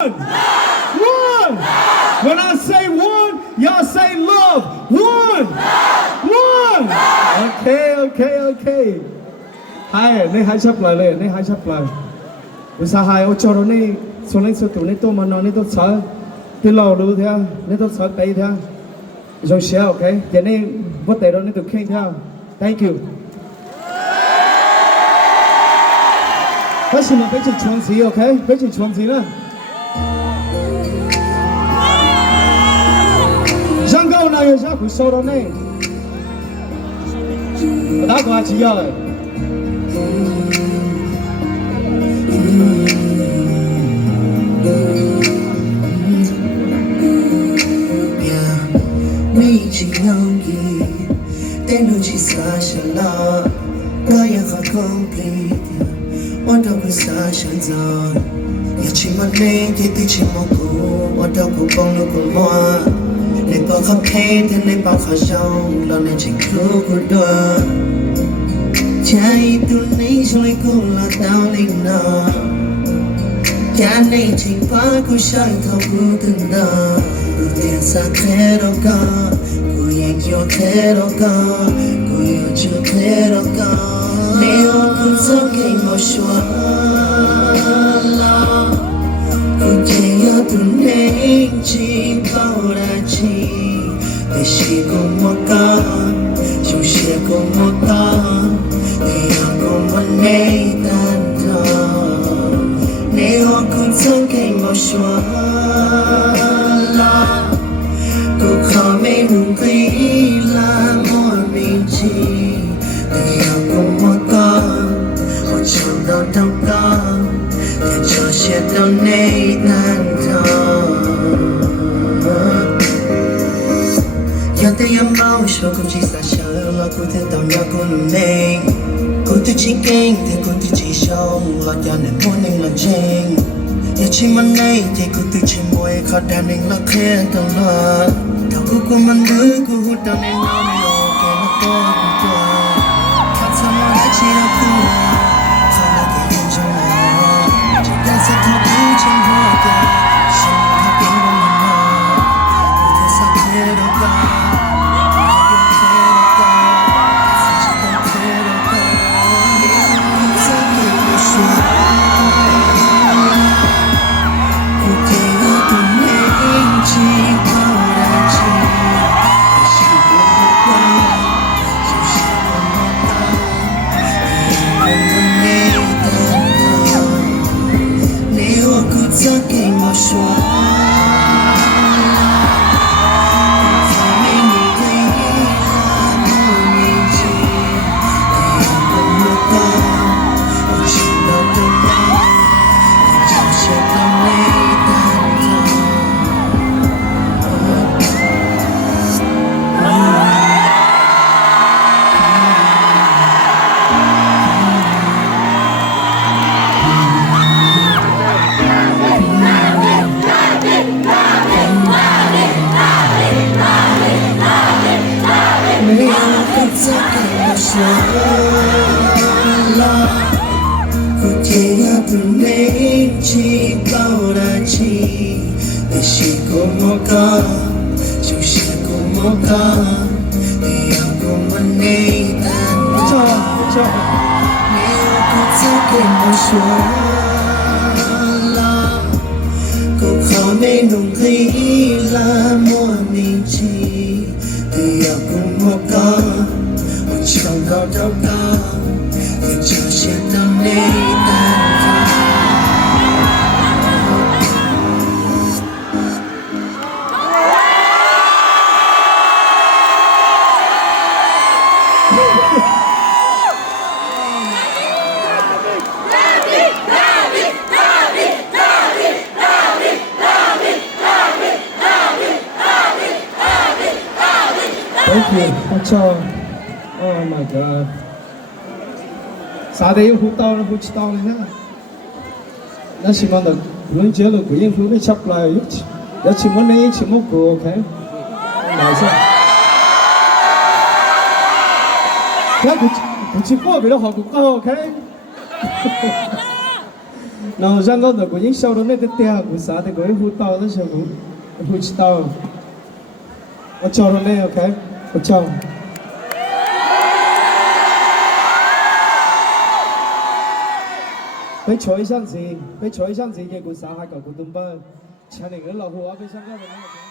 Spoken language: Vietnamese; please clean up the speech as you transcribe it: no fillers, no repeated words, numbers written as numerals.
One. When I say one, y'all say love. One. Okay. Hai, này hai chấp lời lên, này hai chấp lời. Bây giờ hai ô cho nó này, số này số tuổi này tôi mà nói này tôi sợ, tôi lâu đủ theo, này tôi sợ tay theo. Rồi share, okay? Vậy nên vất tay đó này tôi khen theo. Thank you. Các bạn phải chỉnh chuông gì, okay? Phải chỉnh chuông gì nữa? Giang câu này ra của số đó này. Đã qua chỉ rồi. Mấy chỉ nhung gì, tên nó chỉ xa xa lạ, cái gì khó complete, ôn đâu có xa xa giòn, nhà chỉ mất nên thì chỉ một cú, ôn đâu có bông đâu có mua, nên bao khắp thế thì nên bao khó rong, lo nên chỉ cứ của đôi, trái tôi này rồi cũng là tao lên nào, cha này chỉ qua cô sai thâu cứ từng đó. Tiền xa thế đâu có, cô yên cho thế đâu có, cô yêu cho thế đâu có. Nếu cô rất gây một xóa lo, cô chỉ ở từ nên chỉ bao đã chỉ, để chỉ có một con, dù chỉ có một con, để có một ngày tan thở. Nếu cô rất gây một xóa cô khó mê nụ cười là một mình chỉ để yêu cùng một con một trong đó đâu có để cho chuyện đâu nay tan thở giờ tay em mau cho cô chỉ xa chờ là cô thêm tao nhau cô nụ nê cô tự chỉ kinh thì cô tự chỉ sống là cho nên muốn nên làm chênh nhà chỉ mình này thì cô tự chỉ môi khó đàn mình là khen tao lo thằng cô mình đứa cô hút tao nên nó nên lo cái nó to cũng to khác sao mà đã chỉ là cô sao là cái yên trong lòng chỉ đã sẽ thao túng trong hoa kia sống thao túng trong mình nó cô thấy sao thế đâu cả cô chỉ ở từ nên chỉ bao đã chỉ để chỉ có một con dù chỉ có một con để yêu cùng mình nay tan vỡ nếu cô sẽ kể một số lo cô khó mê nồng thấy là một mình chỉ để yêu cùng một con một trong đó đâu có để cho chuyện đâu nay tan Thank you. Pacho. Oh my God. Sao đây hút tao nó hút tao này nè. Nó chỉ mong được luôn chơi được cái phương cái chấp lại. Nó chỉ muốn này chỉ muốn cô, okay? Này sao? Cái cũng chỉ có cái đó họ cũng có, okay? nào rằng có được những sau đó nên cái tia của xã thì có hút tao đó sao cũng hút tao ở cho nó đây ok ở trong被吹上去，被吹上去嘅故事係個古董班，請你嘅老虎啊，被上個人。